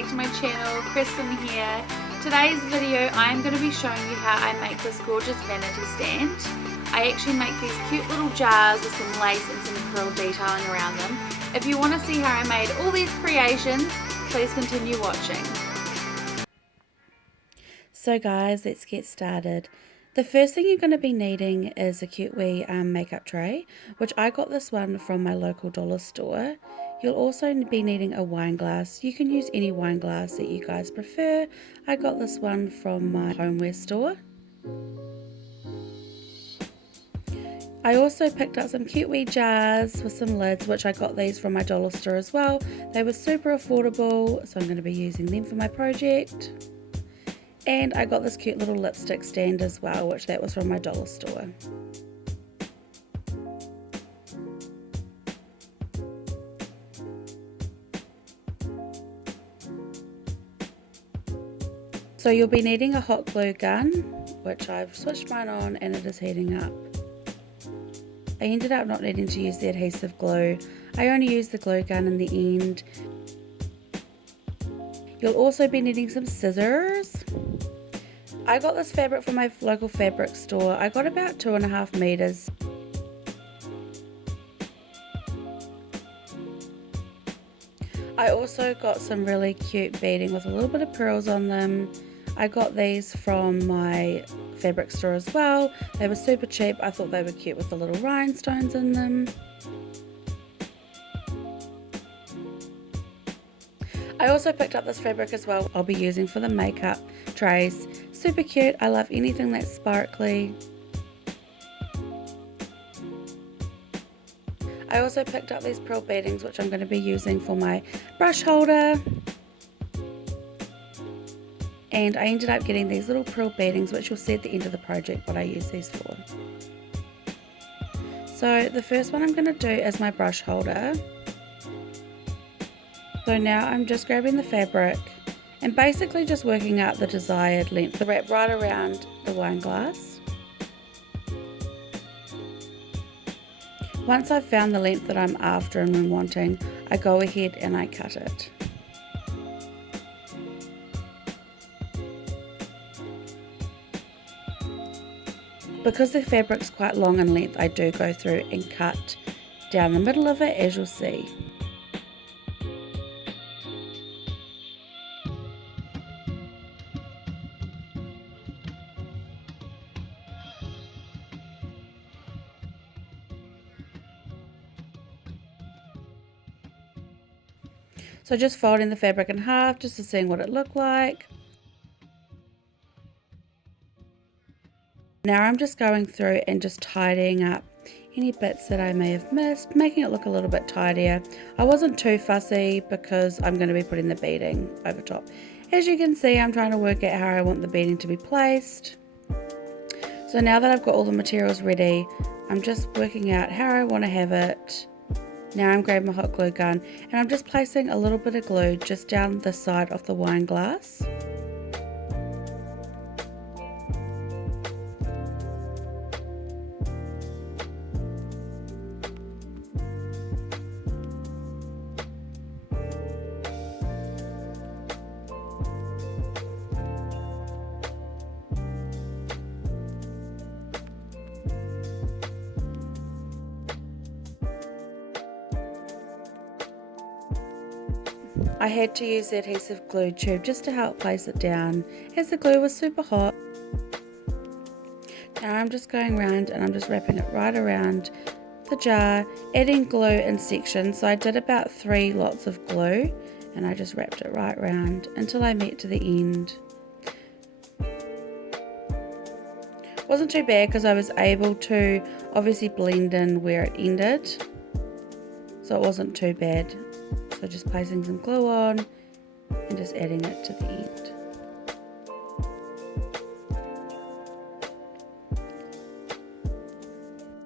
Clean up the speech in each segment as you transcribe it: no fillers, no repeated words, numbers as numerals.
back to my channel. Kristen here. Today's video I am going to be showing you how I make this gorgeous vanity stand. I actually make these cute little jars with some lace and some pearl detailing around them. If you want to see how I made all these creations, please continue watching. So guys, let's get started. The first thing you're going to be needing is a cute wee makeup tray, which I got this one from my local dollar store. You'll also be needing a wine glass. You can use any wine glass that you guys prefer. I got this one from my homeware store. I also picked up some cute wee jars with some lids, which I got these from my dollar store as well. They were super affordable, so I'm going to be using them for my project. And I got this cute little lipstick stand as well, which that was from my dollar store. So you'll be needing a hot glue gun, which I've switched mine on and it is heating up. I ended up not needing to use the adhesive glue. I only used the glue gun in the end. You'll also be needing some scissors. I got this fabric from my local fabric store. I got about 2.5 meters. I also got some really cute beading with a little bit of pearls on them. I got these from my fabric store as well. They were super cheap. I thought they were cute with the little rhinestones in them. I also picked up this fabric as well. I'll be using for the makeup trays. Super cute. I love anything that's sparkly. I also picked up these pearl beadings, which I'm going to be using for my brush holder. And I ended up getting these little pearl beadings, which you'll see at the end of the project what I use these for. So the first one I'm going to do is my brush holder. So now I'm just grabbing the fabric and basically just working out the desired length to wrap right around the wine glass. Once I've found the length that I'm after and I'm wanting, I go ahead and I cut it. Because the fabric's quite long in length, I do go through and cut down the middle of it, as you'll see. So just folding the fabric in half just to see what it looked like. Now I'm just going through and just tidying up any bits that I may have missed, making it look a little bit tidier. I wasn't too fussy because I'm going to be putting the beading over top. As you can see, I'm trying to work out how I want the beading to be placed. So now that I've got all the materials ready, I'm just working out how I want to have it. Now I'm grabbing my hot glue gun and I'm just placing a little bit of glue just down the side of the wine glass. I had to use the adhesive glue tube just to help place it down as the glue was super hot. Now I'm just going around and I'm just wrapping it right around the jar, adding glue in sections. So I did about 3 lots of glue and I just wrapped it right around until I met to the end. Wasn't too bad because I was able to obviously blend in where it ended, so it wasn't too bad. So just placing some glue on and just adding it to the end.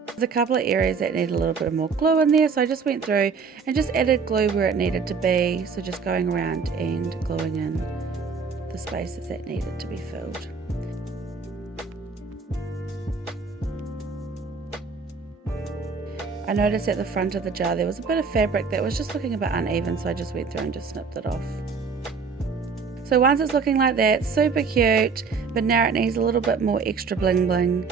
There's a couple of areas that need a little bit more glue in there, so I just went through and just added glue where it needed to be. So just going around and gluing in the spaces that needed to be filled. I noticed at the front of the jar there was a bit of fabric that was just looking a bit uneven, so I just went through and just snipped it off. So once it's looking like that, super cute, but now it needs a little bit more extra bling bling.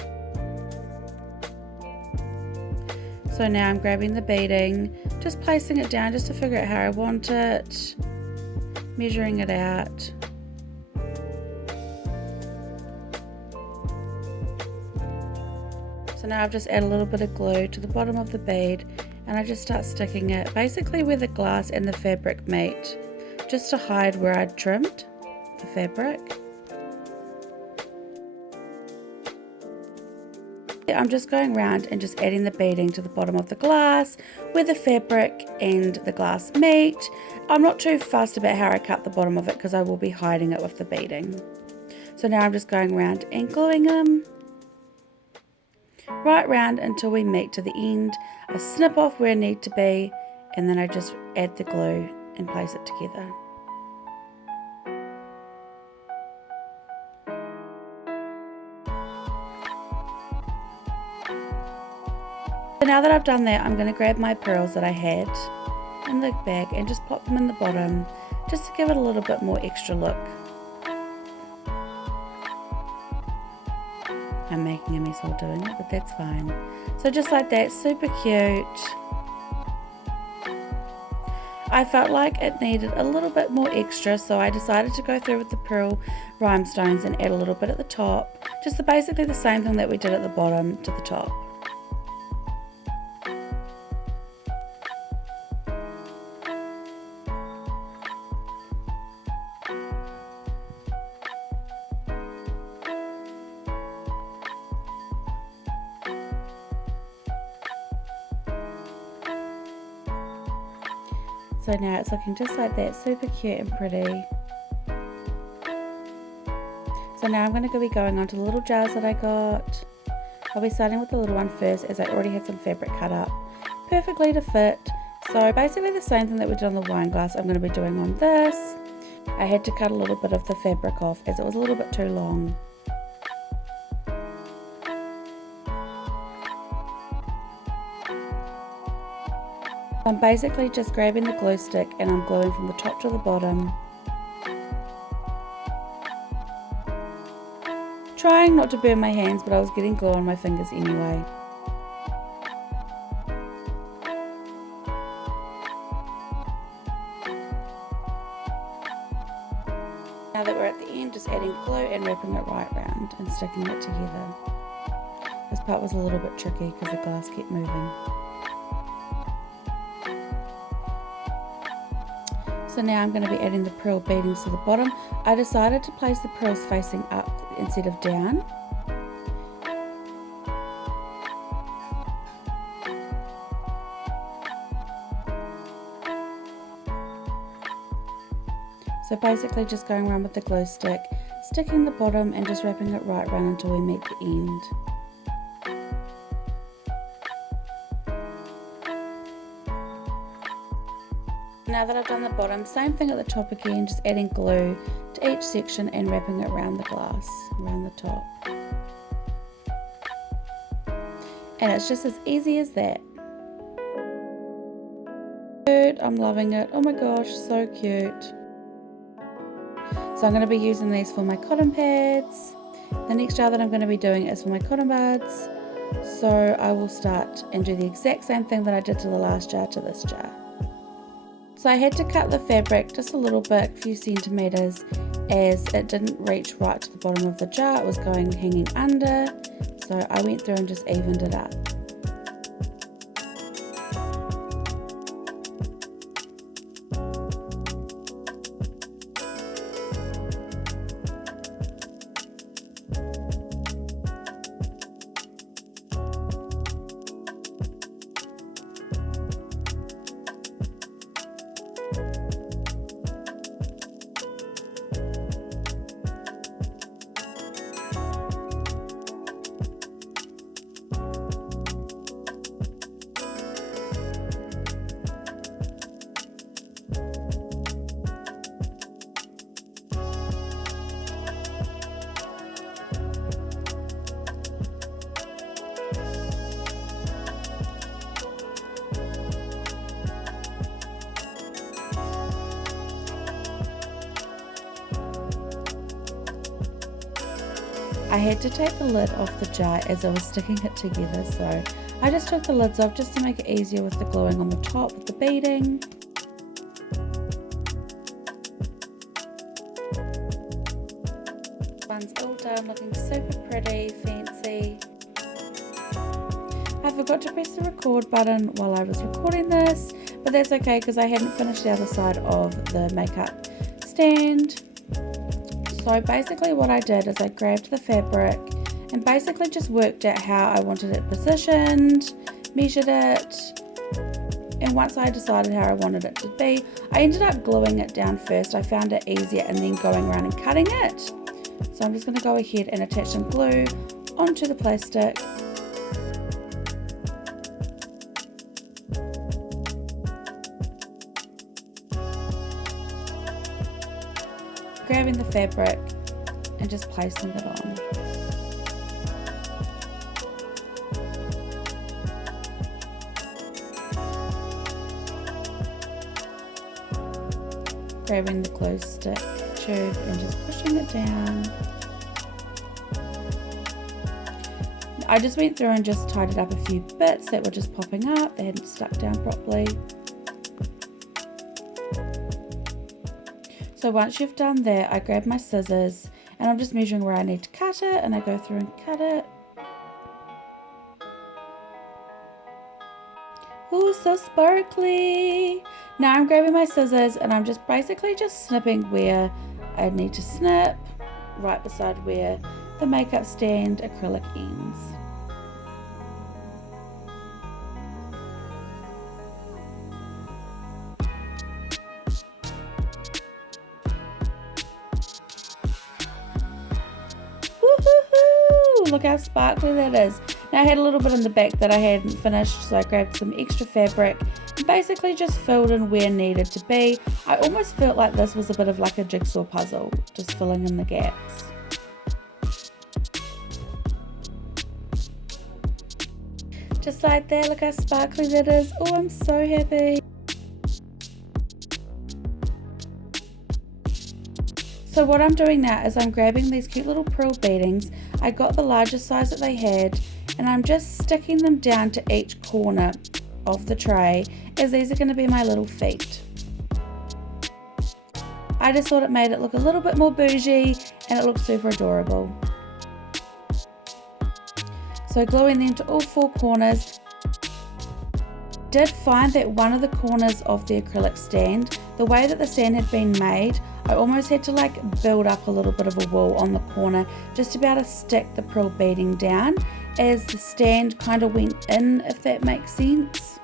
So now I'm grabbing the beading, just placing it down just to figure out how I want it, measuring it out. So now I've just added a little bit of glue to the bottom of the bead and I just start sticking it basically where the glass and the fabric meet, just to hide where I'd trimmed the fabric. I'm just going around and just adding the beading to the bottom of the glass where the fabric and the glass meet. I'm not too fussed about how I cut the bottom of it because I will be hiding it with the beading. So now I'm just going around and gluing them right round until we meet to the end. I snip off where I need to be and then I just add the glue and place it together. So now that I've done that, I'm going to grab my pearls that I had in the bag and just pop them in the bottom just to give it a little bit more extra look. I'm making a mess while doing it, but that's fine. So just like that, super cute. I felt like it needed a little bit more extra, so I decided to go through with the pearl rhinestones and add a little bit at the top. Just basically the same thing that we did at the bottom to the top. So now it's looking just like that, super cute and pretty. So now I'm going to be going on to the little jars that I got. I'll be starting with the little one first as I already had some fabric cut up perfectly to fit. So basically the same thing that we did on the wine glass I'm going to be doing on this. I had to cut a little bit of the fabric off as it was a little bit too long. I'm basically just grabbing the glue stick and I'm gluing from the top to the bottom. Trying not to burn my hands, but I was getting glue on my fingers anyway. Now that we're at the end, just adding glue and wrapping it right round and sticking it together. This part was a little bit tricky because the glass kept moving. So now I'm going to be adding the pearl beadings to the bottom. I decided to place the pearls facing up instead of down. So basically just going around with the glue stick, sticking the bottom and just wrapping it right round until we meet the end. Now that I've done the bottom, same thing at the top again, just adding glue to each section and wrapping it around the glass, around the top. And it's just as easy as that. Cute, I'm loving it. Oh my gosh, so cute. So I'm going to be using these for my cotton pads. The next jar that I'm going to be doing is for my cotton buds. So I will start and do the exact same thing that I did to the last jar to this jar. So I had to cut the fabric just a little bit, a few centimeters, as it didn't reach right to the bottom of the jar. It was hanging under. So I went through and just evened it up. I had to take the lid off the jar as I was sticking it together, so I just took the lids off just to make it easier with the gluing on the top with the beading. One's all done, looking super pretty, fancy. I forgot to press the record button while I was recording this, but that's okay because I hadn't finished the other side of the makeup stand. So basically what I did is I grabbed the fabric and basically just worked out how I wanted it positioned, measured it, and once I decided how I wanted it to be, I ended up gluing it down first. I found it easier and then going around and cutting it. So I'm just going to go ahead and attach some glue onto the plastic. Grabbing the fabric and just placing it on. Grabbing the glue stick tube and just pushing it down. I just went through and just tidied up a few bits that were just popping up. They hadn't stuck down properly. So once you've done that, I grab my scissors and I'm just measuring where I need to cut it, and I go through and cut it. Ooh, so sparkly. Now I'm grabbing my scissors and I'm just basically just snipping where I need to snip, right beside where the makeup stand acrylic ends. Woohoo! Look how sparkly that is. Now I had a little bit in the back that I hadn't finished, so I grabbed some extra fabric and basically just filled in where needed to be. I almost felt like this was a bit of like a jigsaw puzzle, just filling in the gaps. Just like that, look how sparkly that is. Oh, I'm so happy. So what I'm doing now is I'm grabbing these cute little pearl beadings. I got the largest size that they had, and I'm just sticking them down to each corner of the tray, as these are going to be my little feet. I just thought it made it look a little bit more bougie and it looked super adorable. So gluing them to all four corners. Did find that one of the corners of the acrylic stand, the way that the stand had been made, I almost had to like build up a little bit of a wall on the corner just to be able to stick the pearl beading down as the stand kind of went in, if that makes sense.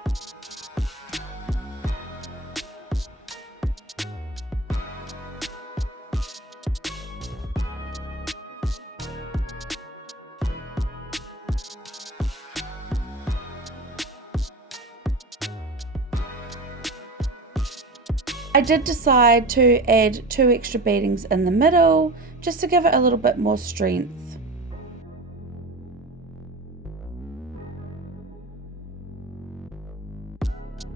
I did decide to add 2 extra beadings in the middle just to give it a little bit more strength.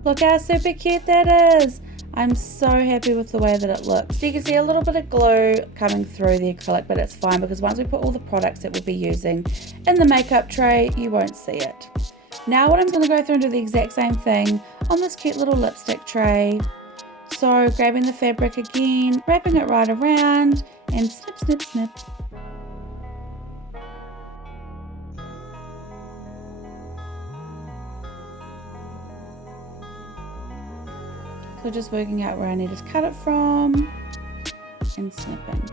Look how super cute that is. I'm so happy with the way that it looks. So you can see a little bit of glue coming through the acrylic, but it's fine because once we put all the products that we'll be using in the makeup tray, you won't see it. Now what I'm going to go through and do the exact same thing on this cute little lipstick tray. So grabbing the fabric again, wrapping it right around, and snip, snip, snip. So just working out where I need to cut it from, and snipping.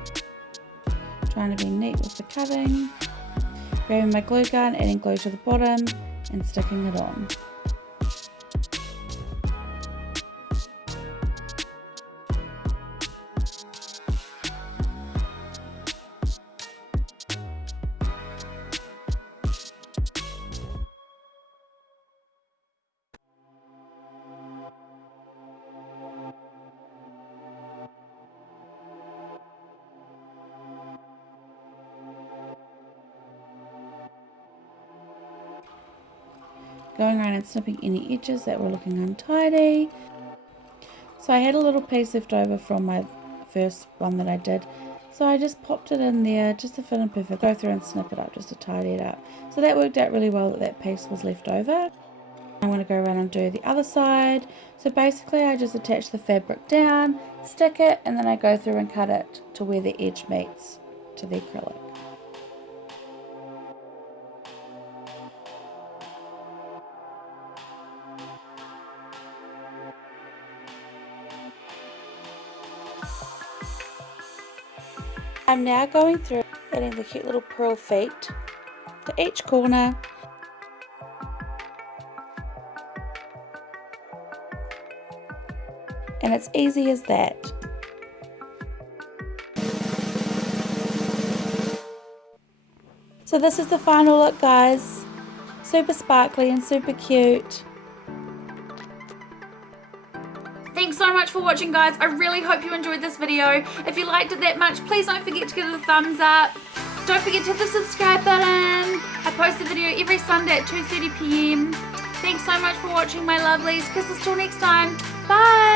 Trying to be neat with the cutting. Grabbing my glue gun, adding glue to the bottom, and sticking it on. Going around and snipping any edges that were looking untidy. So I had a little piece left over from my first one that I did, So I just popped it in there just to fit in perfect. Go through and snip it up just to tidy it up. So that worked out really well that piece was left over. I'm going to go around and do the other side. So basically I just attach the fabric down, stick it, and then I go through and cut it to where the edge meets to the acrylic. I'm now going through adding the cute little pearl feet to each corner. And it's easy as that. So this is the final look, guys. Super sparkly and super cute. Thanks so much for watching, guys. I really hope you enjoyed this video. If you liked it that much, please don't forget to give it a thumbs up. Don't forget to hit the subscribe button. I post a video every Sunday at 2:30 p.m. Thanks so much for watching, my lovelies. Kisses till next time. Bye.